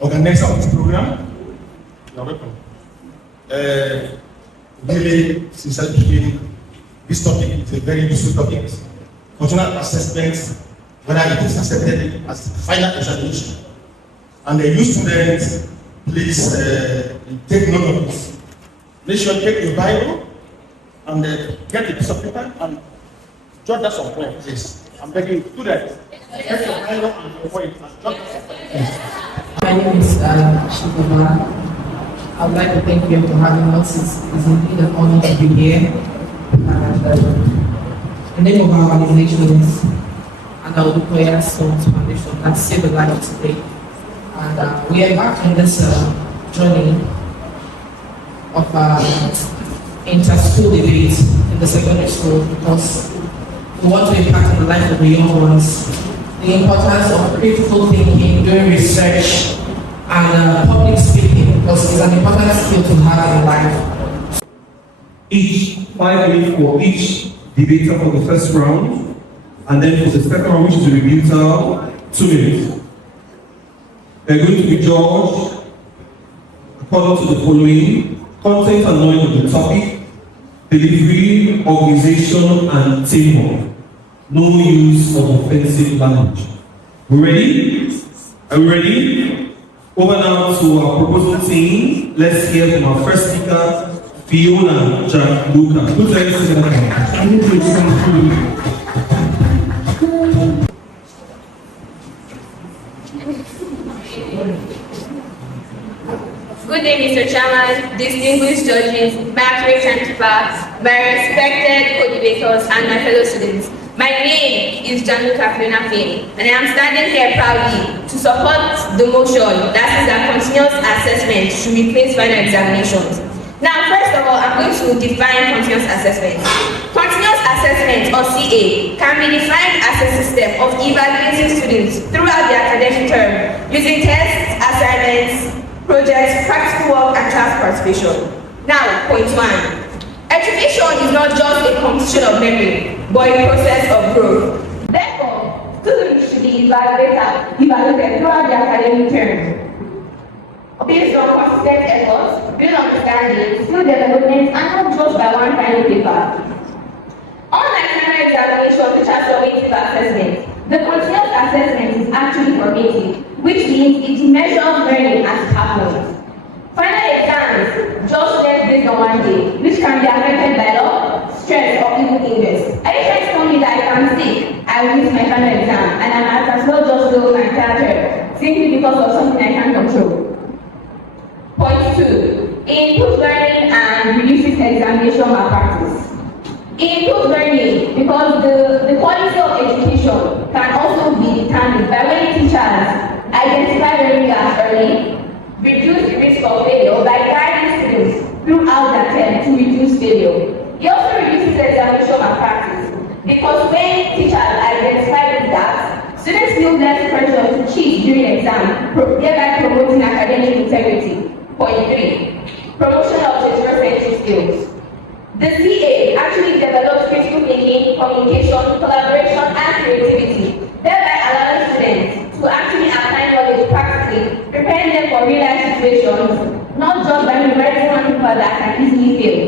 Organizer of this program, you are welcome. Really, sincerely speaking, this topic is a very useful topic. Functional assessment, whether it is accepted as final examination. And the youth students, please take note of this. Make sure you take your Bible and get a piece of paper and jot that some point, please. I'm begging you to do that. Get your Bible and your point and jot that some point. My name is Shikoma. I would like to thank you for having us. It's indeed an honor to be here. And, the name of our organization is Anaodukoya Sons Foundation, that saved a life today. And we are embarked on this journey of inter-school debate in the secondary school because we want to impact on the life of the young ones. The importance of critical thinking, doing research, and public speaking, because it's an important skill to have in life. Each 5 minutes for each debater for the first round, and then for the second round, which is the rebuttal, 2 minutes. They're going to be judged according to the following: content and knowledge of the topic, delivery, organization, and teamwork. No use of offensive language. We ready? Are we ready? Over now to our proposal team. Let's hear from our first speaker, Fiona Gianluca. Good day, Mr. Chairman, distinguished judges, matric timekeepers, my respected co-debaters, and my fellow students. My name is Gianluca Fiona Fini, and I am standing here proudly to support the motion that says that continuous assessment should replace final examinations. Now, first of all, I'm going to define continuous assessment. Continuous assessment, or CA, can be defined as a system of evaluating students throughout the academic term using tests, assignments, projects, practical work, and class participation. Now, point 1. Education is not just a competition of memory, but a process of growth. Therefore, students should be evaluated throughout the academic term based on consistent efforts, build understanding, skill development, and not just by one final paper. Unlike final examination, which are summative assessment, the continuous assessment is actually formative, which means it measures learning as it happens. Final exams just left based on one day, which can be affected by luck, stress, or even illness. Are you trying to tell me that if I'm sick, I will miss my final exam, and I might as well just fail my entire term, simply because of something I can't control? Point 2. It improves learning and reduces examination malpractice. It improves learning because the quality of education can also be determined by when teachers identify learning gaps early, reduce the risk of failure by guiding students throughout their term to reduce failure. It also reduces examination malpractice because when teachers identify these gaps, students feel less pressure to cheat during exam, thereby promoting academic integrity. Point 3. Promotion of 21st century skills. The CA actually develops critical thinking, communication, collaboration, and creativity, thereby allowing students to actually apply knowledge practically, preparing them for real-life situations, not just by memorizing one paper that can easily fail.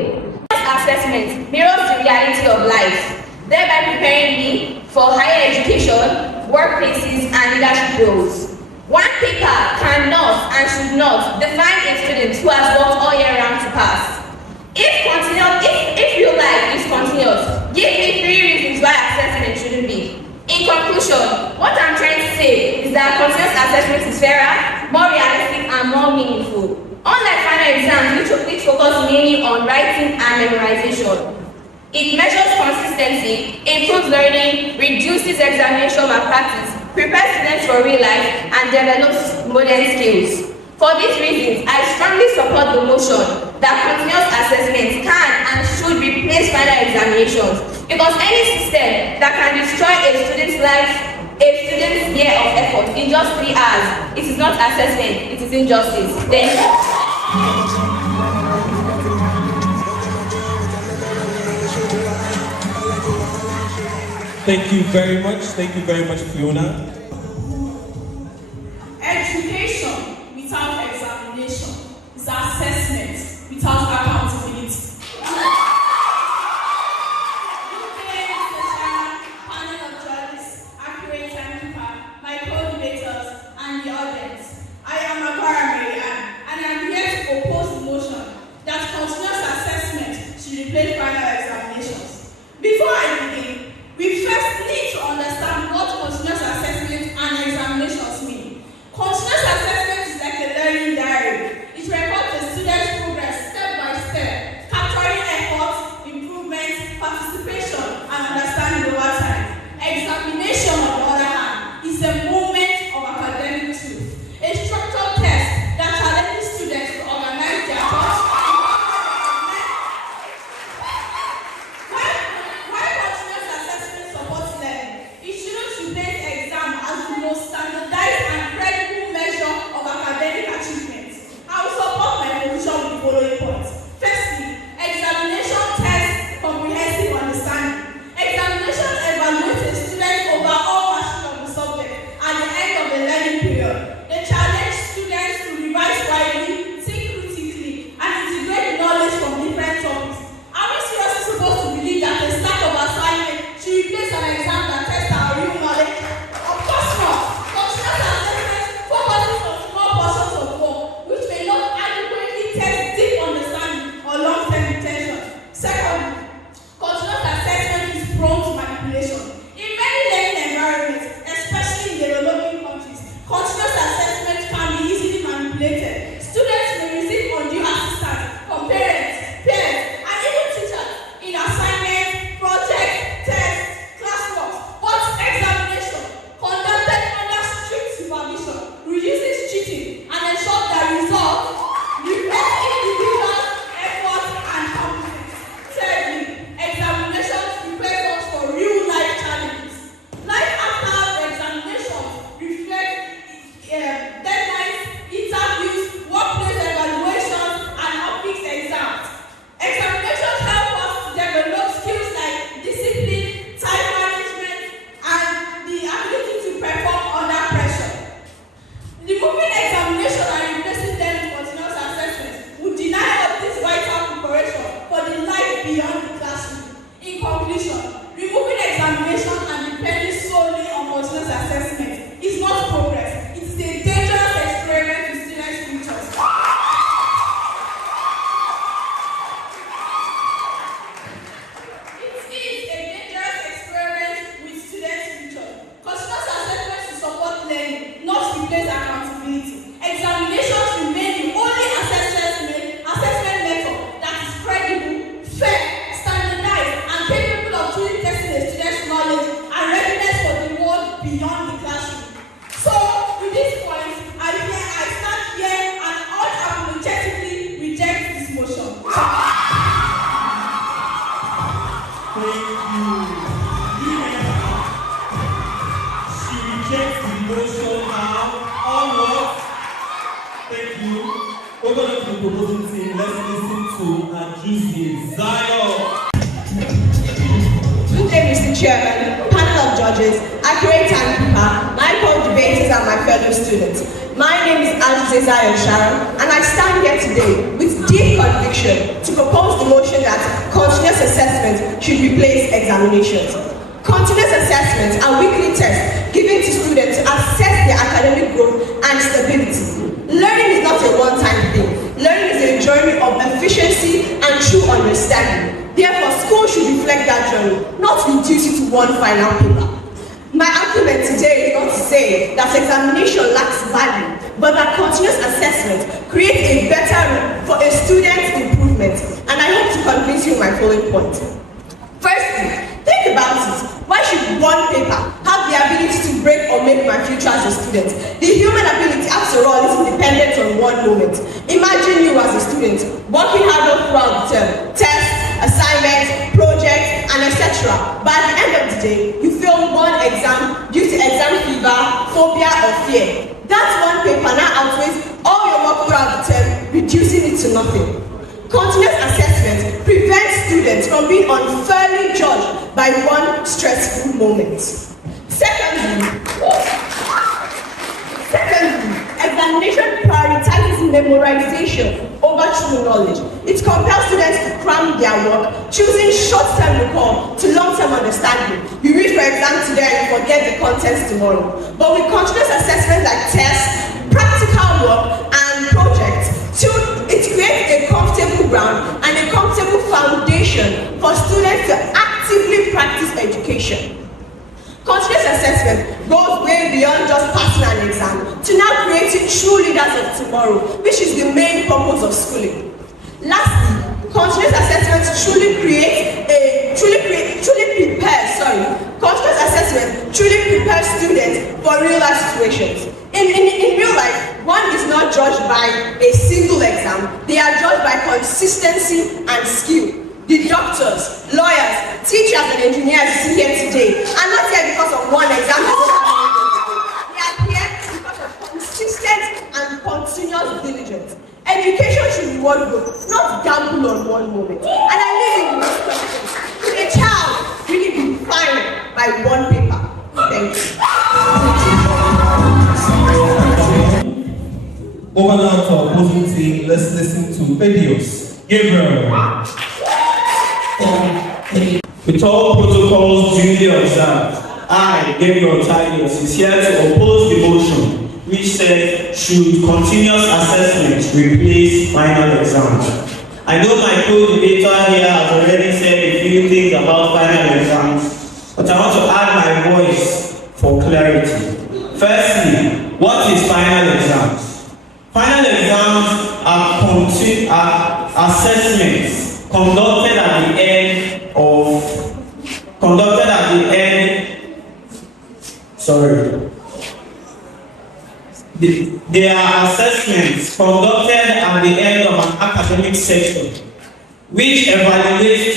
Assessment mirrors the reality of life, thereby preparing me for higher education, workplaces, and leadership roles. One paper cannot and should not define a student who has worked all year round to pass. If your life is continuous, give me 3 reasons why assessment shouldn't be. In conclusion, what I'm trying to say is that continuous assessment is fairer, more realistic, and more meaningful. Unlike final exams, which focus mainly on writing and memorization. It measures consistency, improves learning, reduces examination malpractice, prepares students for real life, and develops modern skills. For these reasons, I strongly support the motion that continuous assessment can and should replace final examinations, because any system that can destroy a student's life, a student's year of effort in just 3 hours, it is not assessment, it is injustice. Thank you. Thank you very much. Thank you very much, Fiona. Education without examination is assessment without accountability. Panel of judges, accurate timekeeper, my co-debaters, and the audience. I am Agwara Marianne, and I am here to oppose the motion that continuous assessment should replace final examinations. Before I begin, we first need to understand what continuous assessment and examinations mean. Continuous assessment is like a learning diary. It records the student's progress step by step, capturing effort, improvement, participation, and understanding over time. Examination, on the other hand, is a moment of academic truth, a structured test that challenges students to organize their thoughts. Why continuous assessment supports learning? It shouldn't replace exam as the most standardized and credible measure of academic achievement. I will support my position with the following points. Firstly, examination tests comprehensive understanding. Examinations evaluate a student's overall mastery of the subject at the end of the learning period. They challenge students to revise widely, think critically, and integrate knowledge from different topics. Are we seriously supposed to believe that a stack of assignments should replace an exam that tests our real knowledge? Of course not. Continuous assessment focuses on small portions of work, which may not adequately test deep understanding or long-term retention. Secondly, continuous assessment is prone to manipulation. In many learning environments, especially in developing countries, continuous assessment can be easily manipulated. Students may receive undue assistance from parents, peers, and even teachers in assignments, projects, tests, classworks. But examination, conducted under strict supervision, reduces cheating and ensures that results reflect individuals' effort and competence. Thirdly, examinations prepare us for real-life challenges. Life after examinations reflect deadlines, interviews, workplace evaluations, and office exams. Examinations help us to develop skills like discipline, time management, and the ability to perform under pressure. Removing examination and replacing them with continuous assessment would deny us this vital preparation for the life beyond the classroom. In conclusion, removing examination and depending solely on continuous assessment is not progress. It is a dangerous experiment with students' futures. It is a dangerous experiment with students' future. Continuous assessment to support learning, not replace accountability. Examinations remain the only assessment method that is credible, fair, standardized, and capable of truly testing a student's knowledge and readiness for the world beyond the classroom. So, with this point, I stand here and unapologetically reject this motion. Thank you. She rejects the motion now. Onward. Thank you. Over to the proposing team. Let's listen to Ajuzie Zion. Good day, Mr. Chairman, panel of judges, accurate timekeeper, my co-debaters, and my fellow students. My name is Ajuzie Zion Sharon, and I stand here today with deep conviction to propose the motion that continuous assessment should replace examinations. Continuous assessments are weekly tests given to students to assess their academic growth and stability. Learning is not a one-time thing. Learning is a journey of efficiency and true understanding. Therefore, school should reflect that journey, not reduce it to one final paper. My argument today is not to say that examination lacks value, but that continuous assessment creates a better room for a student's improvement. And I hope to convince you following points. Firstly, think about it. Why should one paper have the ability to break or make my future as a student? The human ability, after all, is independent on one moment. Imagine you as a student working hard throughout the term, tests, assignments, projects, and etc. But at the end of the day, you fail one exam due to exam fever, phobia, or fear. That one paper now outweighs all your work throughout the term, reducing it to nothing. Continuous assessment prevents students from being unfairly judged by one stressful moment. Secondly, examination prioritizes memorization over true knowledge. It compels students to cram their work, choosing short-term recall to long-term understanding. You read for exam today and you forget the contents tomorrow. But with continuous assessment like tests, practical work, and projects, it creates a comfortable ground and a comfortable foundation for students to actively practice education. Continuous assessment goes way beyond just passing an exam to now creating true leaders of tomorrow, which is the main purpose of schooling. Lastly, continuous assessment continuous assessment truly prepares students for real life situations. In real life, one is not judged by a single exam, they are judged by consistency and skill. The doctors, lawyers, teachers, and engineers you see here today are not here because of one exam. They are here because of consistent and continuous diligence. Education should reward growth, not gamble on one moment. And I leave you with this question. Could a child really be defined by one paper? Thank you. Over now to our opposing team, let's listen to videos. Gabriel. With all protocols duly observed, I, Gabriel Tadios, is here to oppose the motion which said should continuous assessment replace final exams. I know my co-debater here has already said a few things about final exams, but I want to add my voice for clarity. Firstly, what is final exams? Final exams are assessments conducted at the end of They are assessments conducted at the end of an academic section, which evaluates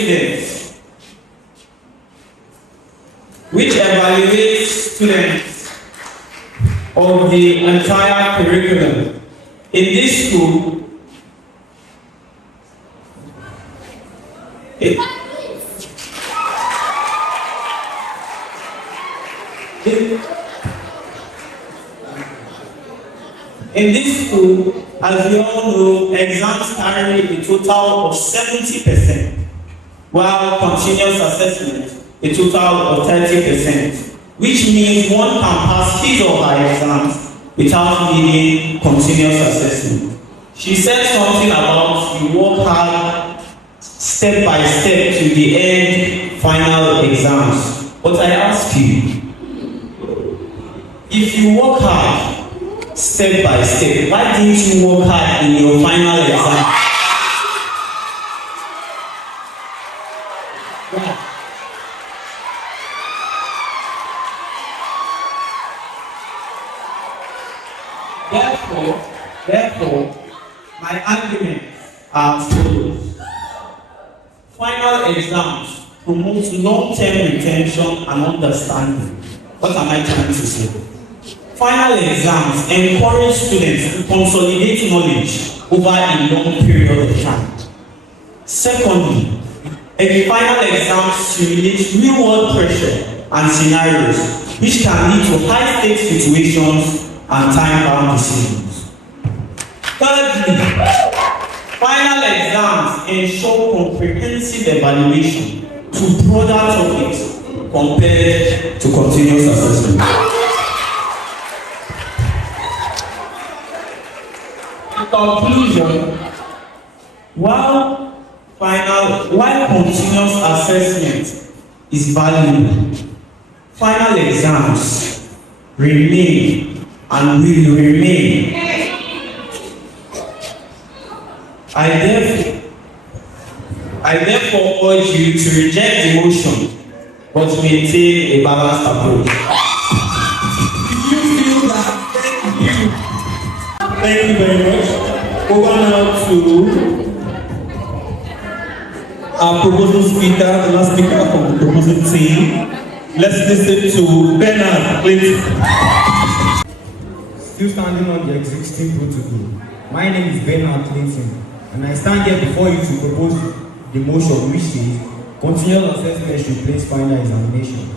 students of the entire curriculum. In this school, in this school, as we all know, exams carry a total of 70%, while continuous assessment a total of 30%, which means one can pass his or her exams without needing continuous assessment. She said something about you work hard step by step to the end final exams. But I ask you, if you work hard step by step, why didn't you work hard in your final exam? Therefore, my arguments are as follows. Final exams promote long-term retention and understanding. What am I trying to say? Final exams encourage students to consolidate knowledge over a long period of time. Secondly, a final exam simulates real-world pressure and scenarios which can lead to high-stakes situations and time-bound decisions. Thirdly, final exams ensure comprehensive evaluation to broader topics compared to continuous assessment. In conclusion, while continuous assessment is valuable, final exams remain and will remain. I therefore I therefore urge you to reject the motion, but maintain a balanced approach. If you feel that, thank you very much. Over now to our proposal speaker, the last speaker from the proposal team. Let's listen to Bernard, please. Still standing on the existing protocol. My name is Bernard Clinton, and I stand here before you to propose the motion which says continuous assessment should place final examination.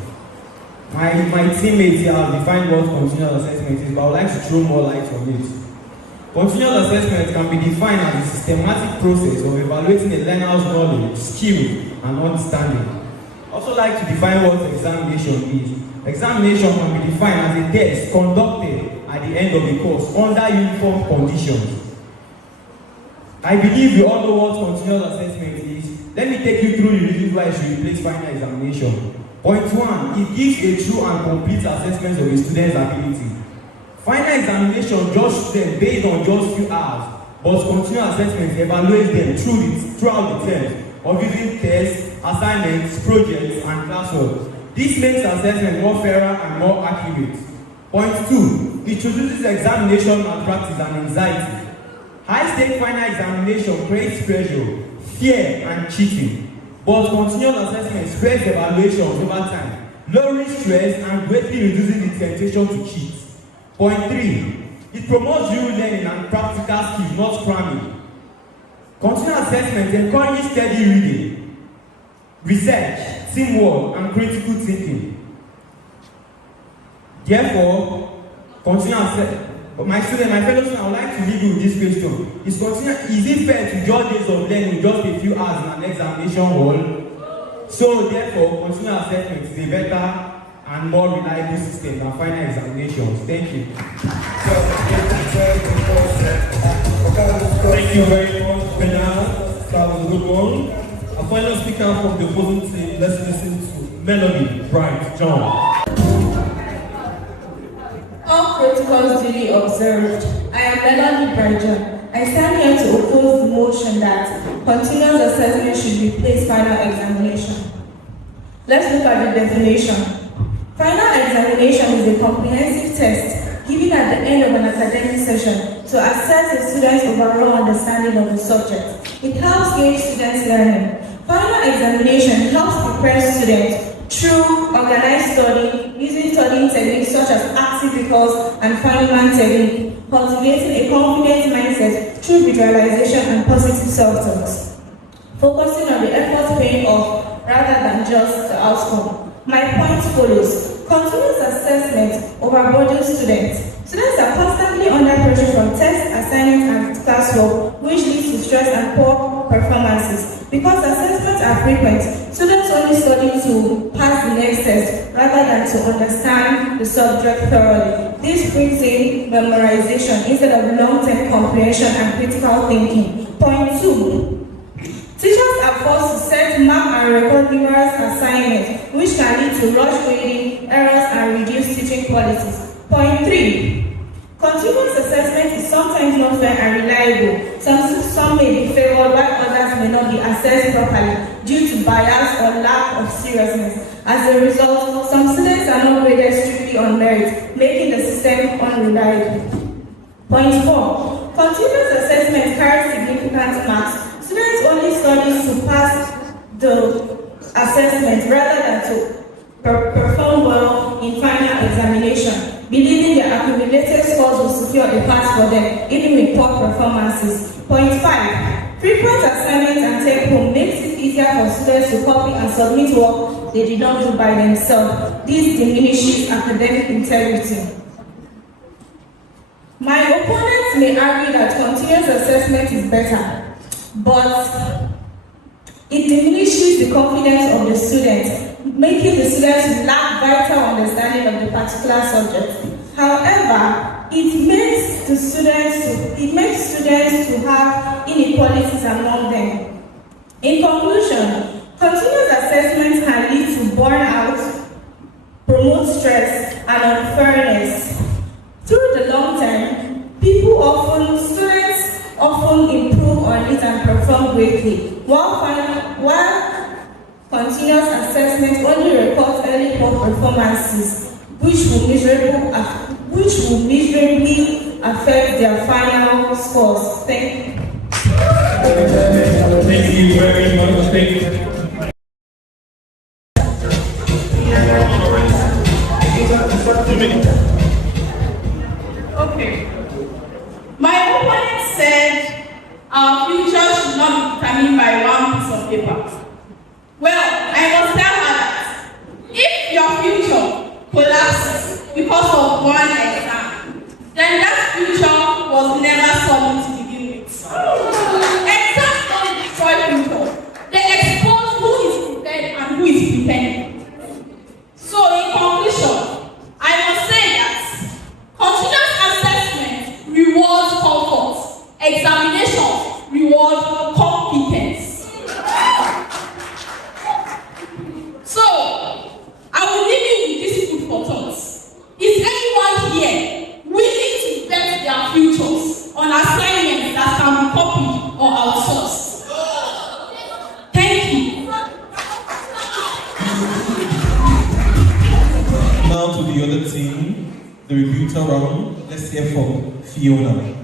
My teammates here have defined what continuous assessment is, but I would like to throw more light on it. Continuous assessment can be defined as a systematic process of evaluating a learner's knowledge, skill, and understanding. I also like to define what examination is. Examination can be defined as a test conducted at the end of the course under uniform conditions. I believe you all know what continuous assessment is. Let me take you through the reasons why you should replace final examination. Point 1, it gives a true and complete assessment of a student's ability. Final examination judges them based on just few hours, but continuous assessment evaluates them throughout the term of using tests, assignments, projects, and classwork. This makes assessment more fairer and more accurate. Point 2, it introduces examination malpractice and anxiety. High-stake final examination creates pressure, fear, and cheating, but continuous assessment spreads evaluations over time, lowering stress and greatly reducing the temptation to cheat. Point 3, it promotes real learning and practical skills, not cramming. Continuous assessment encourages steady reading, research, teamwork, and critical thinking. Therefore, continuous assessment. My fellow students, I would like to leave you with this question. Is it fair to judge days of learning just a few hours in an examination hall? So, therefore, continuous assessment is a better and more reliable system than final examinations. Thank you. Thank you very much, Bernard. That was a good one. Our final speaker from the opposing team, let's listen to Melody Bright John. All protocols duly observed. I am Melody Brighton. I stand here to oppose the motion that continuous assessment should replace final examination. Let's look at the definition. Final examination is a comprehensive test given at the end of an academic session to assess a student's overall understanding of the subject. It helps gauge students' learning. Final examination helps prepare students through organized study, using studying techniques such as active recalls and Feynman technique, cultivating a confident mindset through visualization and positive self-talks, focusing on the effort paying off rather than just the outcome. My point follows. Continuous assessment overburden students. Students are constantly under pressure from tests, assignments, and classwork, which leads to stress and poor performances. Because assessments are frequent, students only study to pass the next test rather than to understand the subject thoroughly. This brings in memorization instead of long-term comprehension and critical thinking. Point 2. Teachers are forced to set, mark, and record numerous assignments, which can lead to rush grading, errors, and reduced teaching qualities. Point 3. Continuous assessment is sometimes not fair and reliable. Some may be favored while others may not be assessed properly due to bias or lack of seriousness. As a result, some students are not graded strictly on merit, making the system unreliable. Point 4. Continuous assessment carries significant marks. Students only study to pass the assessment rather than to perform well in final examination, believing their accumulated scores will secure a pass for them, even with poor performances. Point 5. Frequent assignments and take-home makes it easier for students to copy and submit work they did not do by themselves. This diminishes academic integrity. My opponents may argue that continuous assessment is better, but it diminishes the confidence of the students, making the students lack vital understanding of the particular subject. However, it makes students to have inequalities among them. In conclusion, continuous assessment can lead to burnout, promote stress, and unfairness. Through the long term, students often improve on it and perform greatly, while while continuous assessment only records early poor performances, which will miserably affect their final scores. Thank you. Thank you very much. Thank you. Okay. My opponent said our future should not be determined by one piece of paper. Well, I must tell her that if your future collapses because of one exam, then that future was never solid to begin with. Exams don't destroy future. They expose who is prepared and who is pretending. So in conclusion, I must say that continuous assessment rewards comfort, examination rewards competence. So, I will leave you with this food for thought. Is anyone here willing to bet their futures on assignments that can be copied or outsourced? Thank you. Now to the other team, the rebuter round. Let's hear from Fiona.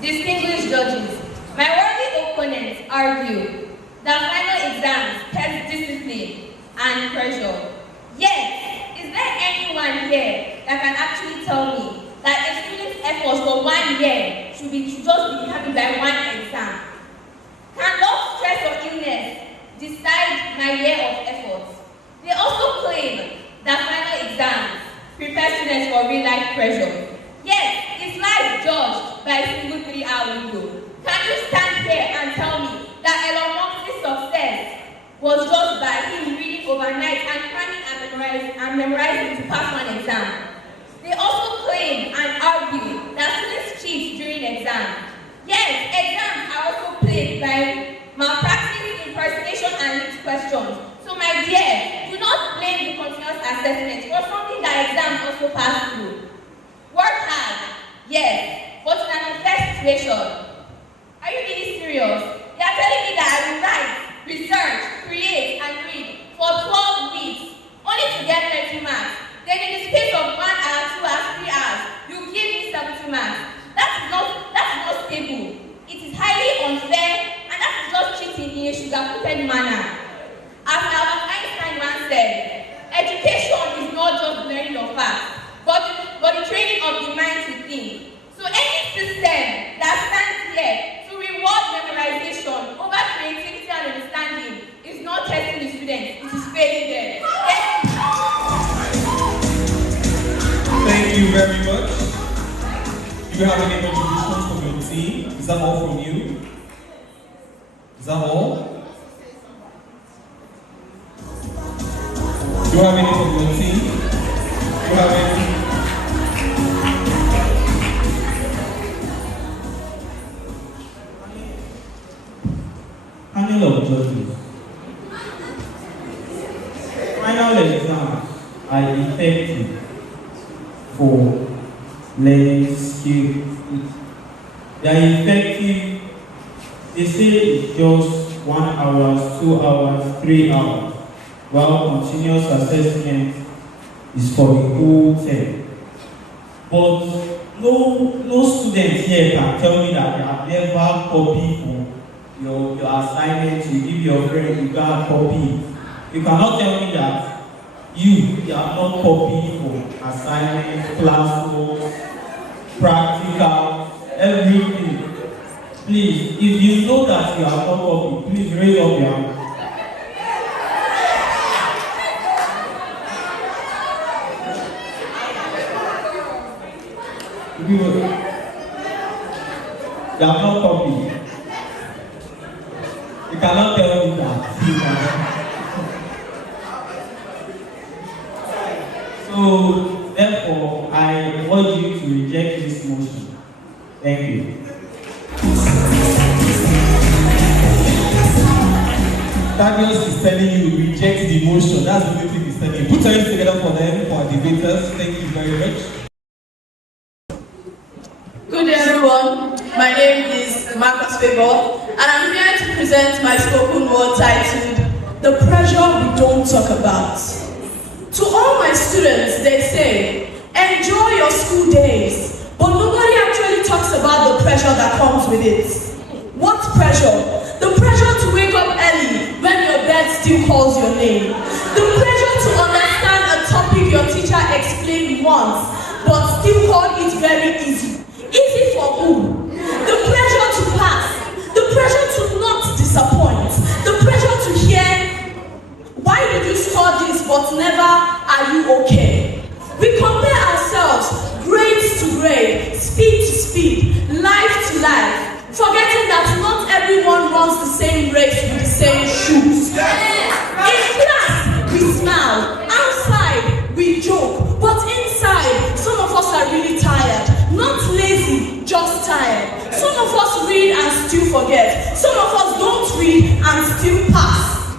Distinguished judges, my worthy opponents argue that final exams test discipline and pressure. Yet, is there anyone here that can actually tell me that a student's efforts for 1 year should just be determined by one exam? Can love, stress, or illness decide my year of effort? They also claim that final exams prepare students for real-life pressure. Yes, is life judged by a single 3-hour window? Can you stand here and tell me that Elon Musk's success was judged by him reading overnight and cramming and memorizing to pass one exam? They also claim and argue that students cheat during exams. Yes, exams are also plagued by malpractice, impersonation, and linked questions. So my dear, do not blame the continuous assessment for something that exams also pass through. Work hard, yes, but in an unfair situation. Are you really serious? You are telling me that I will write, research, create, and read for 12 weeks, only to get 30 marks. Then in the space of 1 hour, 2 hours, 3 hours, you give me 70 marks. That is not stable. It is highly unfair, and that is just cheating in a sugar-coated manner. As Albert Einstein once said, education is not just learning of facts, but the training of the mind to think. So any system that stands here to reward memorization over creativity and understanding is not testing the students, it is failing them. Thank you very much. Do you have any contributions from your team? Is that all from you? Is that all? Do you have any from your team? Do you have any? Panel of judges. Final exams are effective for learning skills. They are effective. They say it's just 1 hour, 2 hours, 3 hours, while continuous assessment is for the whole term. But no student here can tell me that they have never copied your assignment. You give your friend, you can't copy. You cannot tell me that you have not copied for assignment, classwork, practical, everything. Please, if you know that you have not copied, please raise up your hand. You have not copied. You cannot tell me that. So, therefore, I urge you to reject this motion. Thank you. Thaddeus is telling you reject the motion. That's the only thing he's telling you. Put your hands together for them, for our debaters. Thank you very much. Good day, everyone. My name is Marcus Favor, and I'm here to present my spoken word titled, The Pressure We Don't Talk About. To all my students, they say, enjoy your school days, but nobody actually talks about the pressure that comes with it. What pressure? The pressure to wake up early when your bed still calls your name. The pressure to understand a topic your teacher explained once, but still called it very easy. Easy for who? The pressure to pass. The pressure to not disappoint. The pressure to hear, why did you score this but never are you okay? We compare ourselves, grades to grade, speed to speed, life to life, forgetting that not everyone runs the same race with the same shoes. In class, we smile. Outside, we joke. But inside, some of us are really tired. Not lazy, just tired. Some of us read and still forget. Some of us don't read and still pass.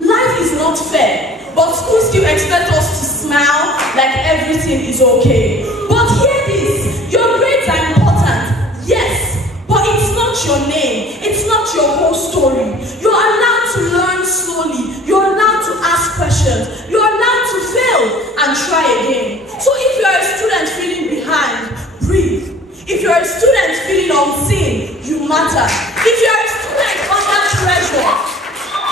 Life is not fair, but school still expects us to smile like everything is okay. But hear this, your grades are important, yes, but it's not your name, it's not your whole story. You're allowed to learn slowly, you're allowed to ask questions, you're allowed to fail and try again. So if you're a student feeling behind, breathe. If you're a student feeling unseen, you matter. If you're a student under pressure,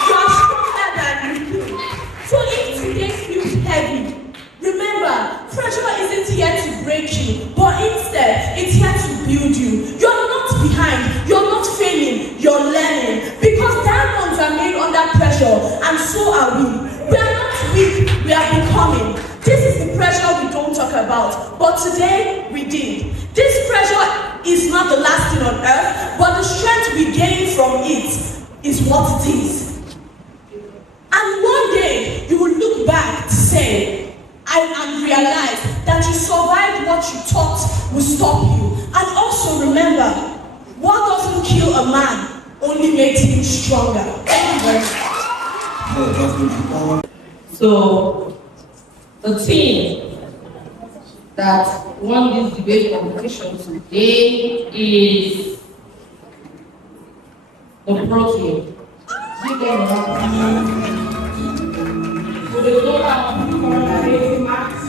you are stronger than you think. So if today feels heavy, remember, pressure isn't here to break you, but instead, it's here to build you. You're not behind, you're not failing, you're learning. Because diamonds are made under pressure, and so are we. We are not weak, we are becoming. This is the pressure we don't talk about, but today we did. This pressure is not the last thing on earth, but the strength we gain from it is what it is. And one day, you will look back to say, and realize that you survived what you thought would stop you. And also remember, what doesn't kill a man only makes him stronger. Thank you very much. So, the team that won this debate competition today is the Pro Team. Give them a round. So the total of 280 marks.